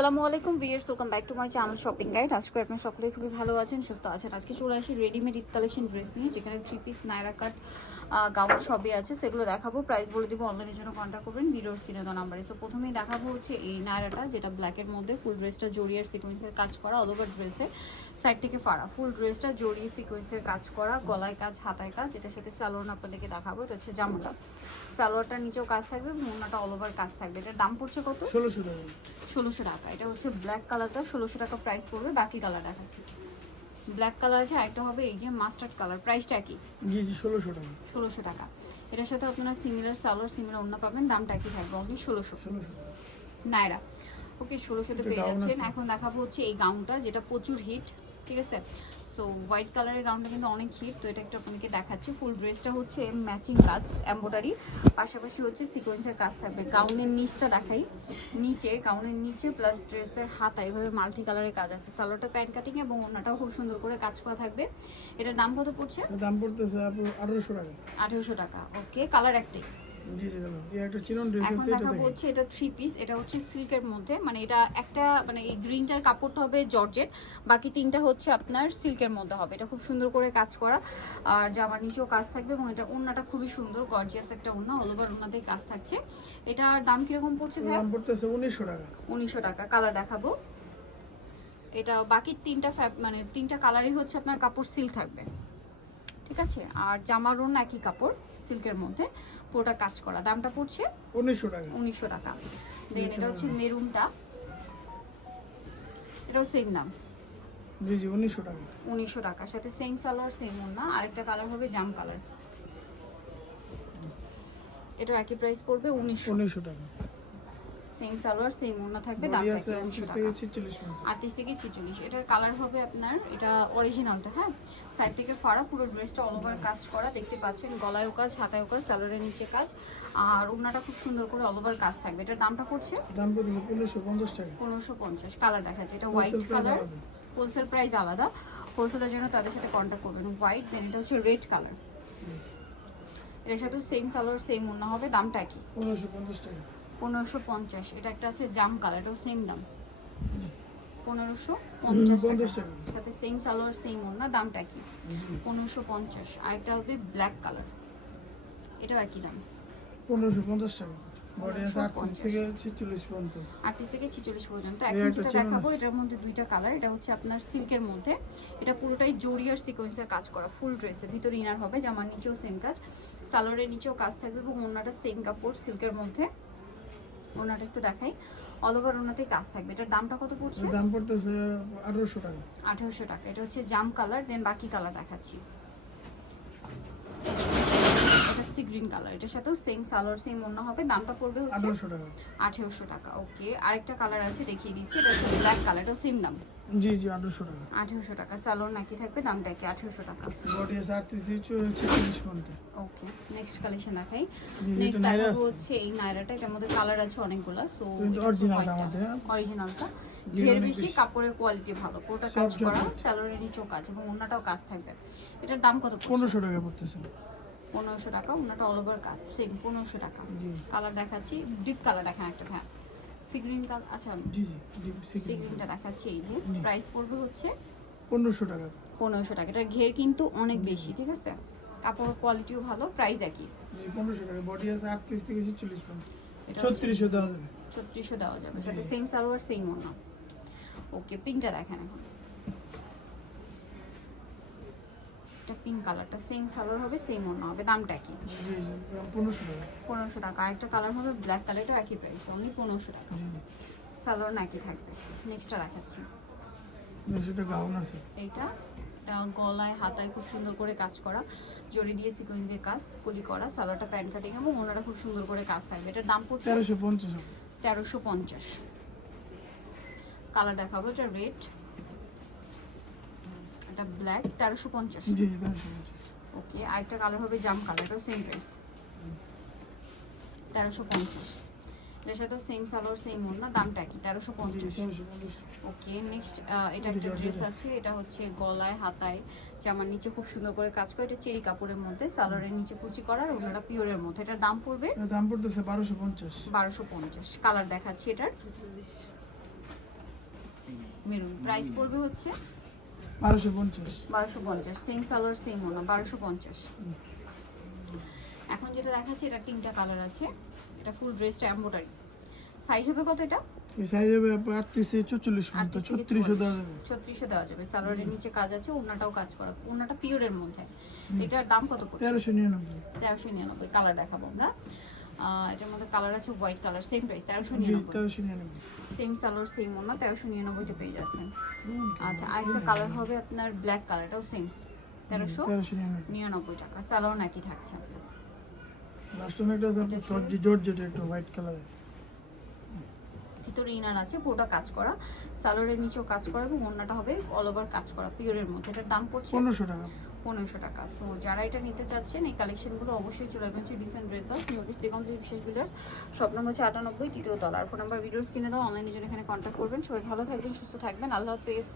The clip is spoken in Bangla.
আসসালামু আলাইকুম viewers welcome back to my channel shopping guide আজকে আপনার সকলেই খুবই ভালো আছেন, সুস্থ আছেন। আজকে চলে আসি রেডিমেড ঈদ কালেকশন ড্রেস নিয়ে, যেখানে three piece Naira cut gown সবই আছে সেগুলো দেখাবো। প্রাইস বলে দিব অনলাইনের জন্য কন্ট্যাক্ট করবেন ভিডিওর স্ক্রিনে দেওয়া নাম্বারে সো প্রথমেই দেখাবো হচ্ছে এই নাইরাটা যেটা ব্ল্যাকের মধ্যে ফুল ড্রেসটা জড়িয়ার সিকোয়েন্সের কাজ করা অল ওভার ড্রেসে সাইড থেকে ফাড়া ফুল ড্রেসটা জড়িয়ে সিকোয়েন্সের কাজ করা গলায় কাজ হাতায় কাজ এটার সাথে স্যালোন আপনাদেরকে দেখাবো এটা হচ্ছে জামাটা। সালোয়ারটার নিচেও কাজ থাকবে মোনাটা অল ওভার কাজ থাকবে। এটার দাম পড়ছে কত? ষোলোশো টাকা। ষোলোশো টাকা। এটা হচ্ছে ব্ল্যাক কালারটা ষোলোশো টাকা প্রাইস পড়বে বাকি কালার দেখাচ্ছি। ব্ল্যাক কালার আছে আরেকটা হবে এই যে মাস্টার্ড কালার প্রাইসটা কি? জি জি ষোলোশো টাকা। ষোলোশো টাকা। এটার সাথে আপনারা সিমিলার সালোয়ার সিমিলার অন্য পাবেন দামটা কি থাকবে অনলি ষোলোশো। ষোলোশো নাইরা। ওকে ষোলোশোতে পেয়ে যাচ্ছেন। এখন দেখাবো হচ্ছে এই গাউনটা যেটা প্রচুর হিট ঠিক আছে? সো হোয়াইট কালারের গাউনটা কিন্তু অনেক হিট তো এটা একটা আপনাকে দেখাচ্ছি। ফুল ড্রেসটা হচ্ছে ম্যাচিং কাজ এম্ব্রয়ডারি পাশাপাশি হচ্ছে সিকোয়েন্সের কাজ থাকবে। গাউনের নিচটা দেখাই। নিচে গাউনের নিচে প্লাস ড্রেসের হাতা এভাবে মাল্টি কালারের কাজ আছে। সালোয়ারটা প্যান্ট কাটিং এবং ওনাটাও খুব সুন্দর করে কাজ করা থাকবে। এটার দাম কত পড়ছে? দাম পড়তেছে আঠারোশো টাকা। আঠেরোশো টাকা। ওকে কালার একটাই। জি জি দাদা। এই একটা চিরন ড্রেস আছে এটা দেখাবো হচ্ছে এটা থ্রি পিস এটা হচ্ছে সিল্কের মধ্যে। মানে এটা একটা মানে এই গ্রিনটার কাপড়টা হবে জর্জেট বাকি তিনটা হচ্ছে আপনার সিল্কের মধ্যে হবে। এটা খুব সুন্দর করে কাজ করা। আর জামার নিচেও কাজ থাকবে এবং এটা খুবই সুন্দর গর্জিয়াস একটা অল ওভার কাজ থাকছে। এটার দাম কীরকম পড়ছে ভাই? দাম পড়তেছে উনিশশো টাকা। কালার দেখাবো। এটা বাকি তিনটা মানে তিনটা কালারই হচ্ছে আপনার কাপড় সিল্ক থাকবে। ঠিক আছে? আর জামার ওড়না একই কাপড় সিল্কের মধ্যে। পুরোটা কাজ করা। দামটা পড়ছে? উনিশশো টাকা। উনিশশো টাকা। দেন এটা হচ্ছে মেরুনটা। এটাও সেম দাম। জি জি উনিশশো টাকা। উনিশশো সাথে সেম সালোয়ার সেম ওড়না। আরেকটা কালার হবে জাম কালার এটা একই প্রাইস পড়বে উনিশশো। উনিশশো টাকা। সেম সালোয়ার সেম ওড়না থাকবে আছে উনিশশো আটত্রিশ থেকে ছিচল্লিশ মতো আটত্রিশ থেকে ছেচল্লিশ। এটার কালার হবে আপনার এটা অরিজিনালটা হ্যাঁ? সাইড থেকে ফাড়া পুরো ড্রেসটা অল ওভার কাজ করা দেখতে পাচ্ছেন গলায়ও কাজ হাতায়ও কাজ স্যালোয়ারের নিচে কাজ। আর ওড়নাটা খুব সুন্দর করে অল ওভার কাজ থাকবে। এটার দামটা পড়ছে? দাম পনেরোশো পঞ্চাশ টাকা। পনেরোশো পঞ্চাশ। কালার দেখা যায় এটা হোয়াইট কালার। হোলসেল প্রাইস আলাদা। হোলসেলের জন্য তাদের সাথে কন্ট্যাক্ট করবেন। হোয়াইট দেন এটা হচ্ছে রেড কালারের সাথে সেম সালোয়ার সেম ওড়না হবে। দামটা কি পনেরোশো পঞ্চাশ টাকা। পনেরোশো পঞ্চাশ। এটা একটা আছে জাম কালার এটাও সেম দাম। পনেরোশো পঞ্চাশ টাকা। সাথে সেম সালোয়ার সেম ওড়না দামটা কি পনেরোশো পঞ্চাশ। আরেকটা হবে ব্ল্যাক কালার এটাও একই দাম। পনেরোশো পঞ্চাশ টাকা। বডি আছে 1550 আটত্রিশ থেকে ছিচল্লিশ পর্যন্ত। এখন যেটা দেখাবো এটার মধ্যে দুইটা কালার এটা হচ্ছে আপনার সিল্কের মধ্যে। এটা পুরোটাই জরিয়ার সিকোয়েন্সের কাজ করা ফুল ড্রেসে ভিতরে ইনার হবে জামার নিচেও সেম কাজ। সালোয়ারের নিচেও কাজ থাকবে এবং ওনাটা সেম কাপড় সিল্কের মধ্যে। ওনাটা একটু দেখাই। অল ওভার ওনাতেই কাজ থাকবে। এটার দামটা কত পড়ছে? দাম পড়তেছে আঠারোশো টাকা। আঠেরোশো টাকা। এটা হচ্ছে জাম কালার দেন বাকি কালার দেখাচ্ছি। সি গ্রিন কালার এটার সাথেও সেম সালোয়ার সেম ওড়না হবে দামটা পড়বে হচ্ছে আঠারোশো টাকা। ওকে আরেকটা কালার আছে দেখিয়ে দিচ্ছি এটা হচ্ছে ব্ল্যাক কালার এটাও সেম দাম। জি জি আঠারোশো টাকা। আঠেরোশো টাকা সালোয়ার নাকি থাকবে দামটা কি আঠেরোশো টাকা। বডি আছে আটত্রিশ থেকে ছিচল্লিশ পর্যন্ত ওকে নেক্সট কালেকশন দেখাই। নেক্সট দেখাবো। হচ্ছে এই নাইরাটা এটার মধ্যে কালার আছে অনেকগুলা সো কিন্তু আমাদের, হ্যাঁ? অরিজিনালটা ঘের ঘের বেশি। কাপড়ের কোয়ালিটি ভালো পুরোটা কাজ করা জায়গায়। স্যালোয়ারের নিচেও কাজ এবং ওনাটাও কাজ থাকবে। এটার দাম কত পড়ছে? পনেরোশো টাকা পড়তেছে। পনেরোশো টাকা ওনাটা অল ওভার কাজ সেম পনেরোশো টাকা। কালার দেখাচ্ছি ডিপ কালার দেখান একটা হ্যাঁ সি গ্রিন কালার আচ্ছা সি গ্রিনটা দেখাচ্ছি এই যে। প্রাইস পড়বে হচ্ছে পনেরোশো টাকা। পনেরোশো টাকা। এটার ঘের কিন্তু অনেক বেশি ঠিক আছে? কাপড় কোয়ালিটিও ভালো প্রাইস একই। পনেরোশো টাকা। বডি আছে আটত্রিশ থেকে ছিচল্লিশ ছত্রিশশো দেওয়া যাবে। ছত্রিশশো দেওয়া যাবে। সাথে সেম সালোয়ার সেম ওনা ওকে পিঙ্কটা দেখেন এখন। এটা পিঙ্ক কালারটা সেম সালোয়ার হবে সেম ওনা হবে। দামটা কি? পনেরোশো টাকা। আরেকটা কালার হবে ব্ল্যাক কালার এটাও একই প্রাইস অনলি পনেরোশো টাকা। সালোয়ার একই থাকবে। নেক্সটটা দেখাচ্ছি। এইটা এটা গলায় হাতায় খুব সুন্দর করে কাজ করা। জড়ি দিয়ে সিকোয়েন্সের কাজ কলি করা সালোয়ারটা প্যান্ট কাটিং এবং ওনারা খুব সুন্দর করে কাজ থাকবে। এটার দাম পড়ছে তেরোশো পঞ্চাশ। তেরোশো পঞ্চাশ। কালার দেখাবো এটা রেড এটা ব্ল্যাক তেরোশো পঞ্চাশ। ওকে আরেকটা কালার হবে জাম কালার এটাও সেম প্রাইস তেরোশো পঞ্চাশ। এটার সাথে সেম সালোয়ার সেম ওড়না দামটা কি তেরোশো পঞ্চাশ। ওকে নেক্সট এটা একটা ড্রেস আছে এটা হচ্ছে গলায় হাতায় জামার নিচে খুব সুন্দর করে কাজ করে এটা চেরি কাপড়ের মধ্যে সালোয়ারের নিচে কুচি করা আর ওনারা পিওরের মধ্যে। এটার দাম পড়বে? দাম পড়তেছে বারোশো পঞ্চাশ। বারোশো পঞ্চাশ কালার দেখাচ্ছি এটার। মেরুন প্রাইস পড়বে হচ্ছে বারোশো পঞ্চাশ। সেম সালোয়ার সেম ওনা বারোশো পঞ্চাশ। এখন যেটা দেখাচ্ছে এটা তিনটা কালার আছে। এটা ফুল ড্রেসটা এম্বোটারি সাইজ হবে কত এটা? সাইজ হবে আটত্রিশে চল্লিশ পর্যন্ত আটত্রিশ থেকে ছত্রিশশো দেওয়া যাবে। দেওয়া যাবে। সালোয়ারের নিচে কাজ আছে ওনাটাও কাজ করা। ওনাটা পিওরের মধ্যে। এটার দাম কত পড়ছে? তেরোশো নিরানব্বই। কালার দেখাবো আমরা। এটার মধ্যে কালার আছে হোয়াইট কালার সেম প্রাইস তেরোশো নিরানব্বই। সেম সালোয়ার সেম ওনা তেরোশো নিরানব্বইতে পেয়ে যাচ্ছেন। আচ্ছা আরেকটা কালার হবে আপনার ব্ল্যাক কালারটাও সেম তেরোশো নিরানব্বই। টাকা। সালোয়ার নাকি থাকছে আপনার। ভিতরে ইনার আছে পুরোটা কাজ করা। সালোয়ারের নিচেও কাজ করা এবং অন্যটা হবে অল ওভার কাজ করা পিওরের মধ্যে। এটার দাম পড়ছে পনেরোশো টাকা। পনেরোশো টাকা। সো যারা এটা নিতে চাচ্ছেন, এই কালেকশনগুলো অবশ্যই চলে আসবেন হচ্ছে রিসেন্ট ড্রেস হাউস নিউজ শ্রীকম্পলি বিশেষ বিল্ডার্স সব নম্বর হচ্ছে আটানব্বই, তৃতীয় তলার ফোন নাম্বার ভিডিওস কিনে দাও অনলাইনে জন্য এখানে কন্ট্যাক্ট করবেন। সবাই ভালো থাকবেন, সুস্থ থাকবেন। আল্লাহ হাফেজ।